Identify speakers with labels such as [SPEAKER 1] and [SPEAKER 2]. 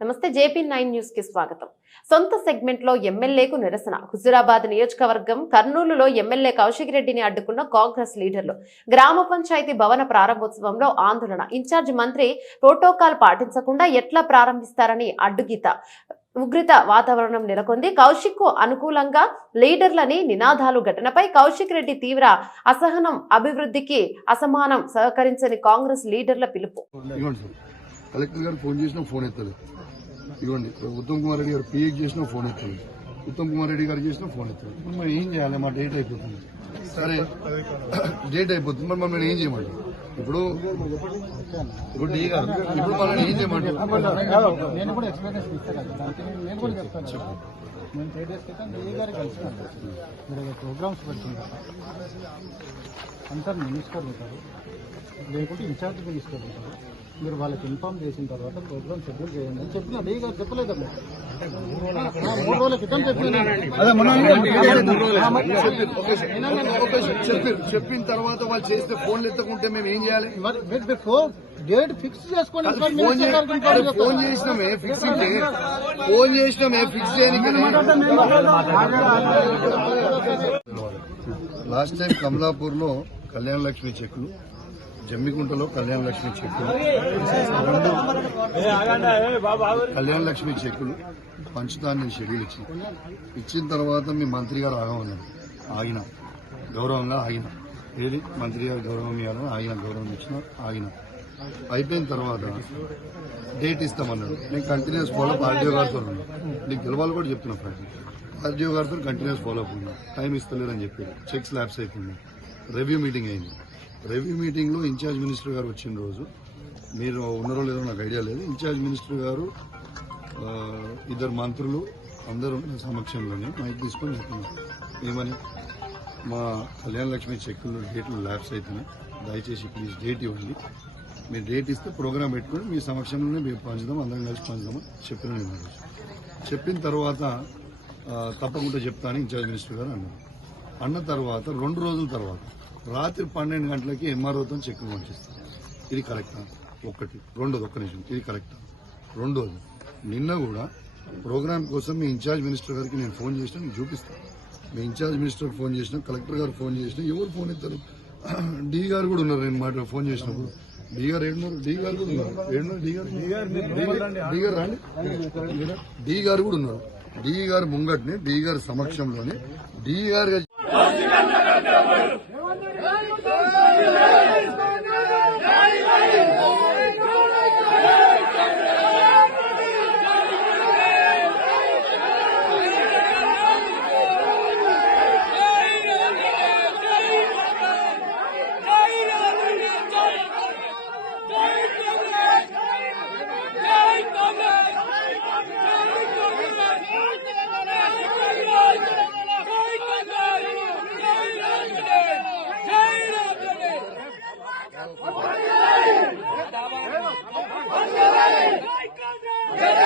[SPEAKER 1] నమస్తే JP nine న్యూస్కి స్వాగతం. సొంత సెగ్మెంట్లో ఎమ్మెల్యేకు నిరసన. హుజురాబాద్ నియోజకవర్గం కర్నూలులో ఎమ్మెల్యే కౌశిక్ రెడ్డిని అడ్డుకున్న కాంగ్రెస్ లీడర్లు. గ్రామ పంచాయతీ భవన ప్రారంభోత్సవంలో ఆందోళన. ఇన్ఛార్జ్ మంత్రి ప్రోటోకాల్ పాటించకుండా ఎట్లా ప్రారంభిస్తారని అడ్డుగీత. ఉగ్రత వాతావరణం నెలకొంది. కౌశిక్కు అనుకూలంగా లీడర్లని నినాదాలు ఘటనపై కౌశిక్ రెడ్డి తీవ్ర అసహనం అభివృద్ధికి అసమానం సహకరించని కాంగ్రెస్ లీడర్ల పిలుపు.
[SPEAKER 2] కలెక్టర్ గారు ఫోన్ చేసిన ఫోన్ ఎత్తలేదు. ఇవ్వండి ఉత్తమ్ కుమార్ రెడ్డి గారు పిఏకి చేసినా ఫోన్ ఎత్తుంది ఉత్తమ్ కుమార్ రెడ్డి గారు చేసినా ఫోన్ ఎత్తుంది ఇప్పుడు మనం ఏం చేయాలి? మా డేట్ అయిపోతుంది. సరే డేట్ అయిపోతుంది. మరి మనం ఏం చేయమండి ఇప్పుడు ఇప్పుడు డి గారు ఇప్పుడు మనం ఏం చేయమంటారు
[SPEAKER 3] నేను కూడా ఎక్స్పీరియన్స్ ఇస్తాను నేను- కూడా చెప్తాను నేను త్రీ డేస్ క్రితం ఏ గారు కలిసినాను మీరు ప్రోగ్రామ్స్ పెడుతుంటారు. అంతా మినిస్టర్ ఉంటారు. లేకుంటే ఇన్ఛార్జ్ మినిస్టర్ ఉంటారు. మీరు వాళ్ళకి ఇన్ఫార్మ్ చేసిన తర్వాత ప్రోగ్రామ్ షెడ్యూల్ చేయండి అని చెప్పిన అదే గారు చెప్పలేదు అమ్మా. ఆ, మూడు రోజుల క్రితం చెప్పిన
[SPEAKER 2] చెప్పి చెప్పిన తర్వాత వాళ్ళు చేస్తే ఫోన్లు ఎత్తకుంటే మేము ఏం చేయాలి?
[SPEAKER 3] బిఫోర్ డేట్ ఫిక్స్ చేసుకోండి
[SPEAKER 2] ఫోన్. చేసినామే ఫిక్సింగ్ ఫోన్ చేసినామే ఫిక్స్ చేయడానికి లాస్ట్ టైం కమలాపూర్లో కళ్యాణ లక్ష్మి చెక్కులు. జమ్మికుంటలో కళ్యాణ లక్ష్మి చెక్కులు కళ్యాణ లక్ష్మి చెక్కులు పంచుతాను నేను షెడ్యూల్ ఇచ్చిన ఇచ్చిన తర్వాత మీ మంత్రి గారు ఆగమన్నారు ఆగిన. గౌరవంగా ఆగిన. ఏది? మంత్రి గారు గౌరవం ఇవ్వాలని ఆగిన గౌరవం ఇచ్చిన ఆగిన. అయిపోయిన తర్వాత డేట్ ఇస్తామన్నారు నేను కంటిన్యూస్ ఫాలో అప్ ఆర్డీఓ గారితో ఉన్నా నీకు గెలవాలి కూడా చెప్తున్నా ఫ్రెండ్ ఆర్డీఓ గారితో కంటిన్యూస్ ఫాలో అప్ ఉన్నా. టైం ఇస్తలేదని చెప్పి చెక్స్ ల్యాబ్స్ అయిపోయింది. రివ్యూ మీటింగ్ అయింది. రివ్యూ మీటింగ్లో ఇన్ఛార్జ్ మినిస్టర్ గారు వచ్చిన రోజు మీరు ఉన్నారో లేదో నాకు ఐడియా లేదు. ఇన్ఛార్జ్ మినిస్టర్ గారు ఇద్దరు మంత్రులు అందరూ నా సమక్షంలోనే మైక్ తీసుకొని చెప్తున్నారు ఏమని? మా కళ్యాణ లక్ష్మి చెక్కులు డేట్లు ల్యాబ్స్ అవుతున్నాయి దయచేసి ప్లీజ్ డేట్ ఇవ్వండి. మీరు డేట్ ఇస్తే ప్రోగ్రామ్ పెట్టుకొని మీ సమక్షంలోనే మేము పంచుదాం అందరం కలిసి పంచుదామని చెప్పిన నేను చెప్పిన తర్వాత తప్పకుండా చెప్తాను ఇన్ఛార్జ్ మినిస్టర్ గారు అన్నారు. అన్న తర్వాత రెండు రోజుల తర్వాత రాత్రి పన్నెండు గంటలకి ఎంఆర్ఓతో చెక్కులు పంపిస్తారు ఇది కరెక్టా ఒకటి. రెండోది ఒక్క నిమిషం. ఇది కరెక్టా రెండోది నిన్న కూడా ప్రోగ్రామ్ కోసం మీ ఇన్ఛార్జ్ మినిస్టర్ గారికి నేను ఫోన్ చేసిన నేను చూపిస్తాను. మీ ఇన్ఛార్జ్ మినిస్టర్ ఫోన్ చేసిన కలెక్టర్ గారు ఫోన్ చేసిన ఎవరు ఫోన్ ఎత్తారు? డి గారు కూడా ఉన్నారు నేను మాట ఫోన్ చేసినప్పుడు. డి గారు ఏడున్నారు? డి గారు కూడా ఉన్నారు. ఏడున్నారు? డి గారు? డి గారు రండి. డి గారు కూడా ఉన్నారు. డి గారు ముంగట్ని డి గారి సమక్షంలోనే డి గారు Thank you. Yeah.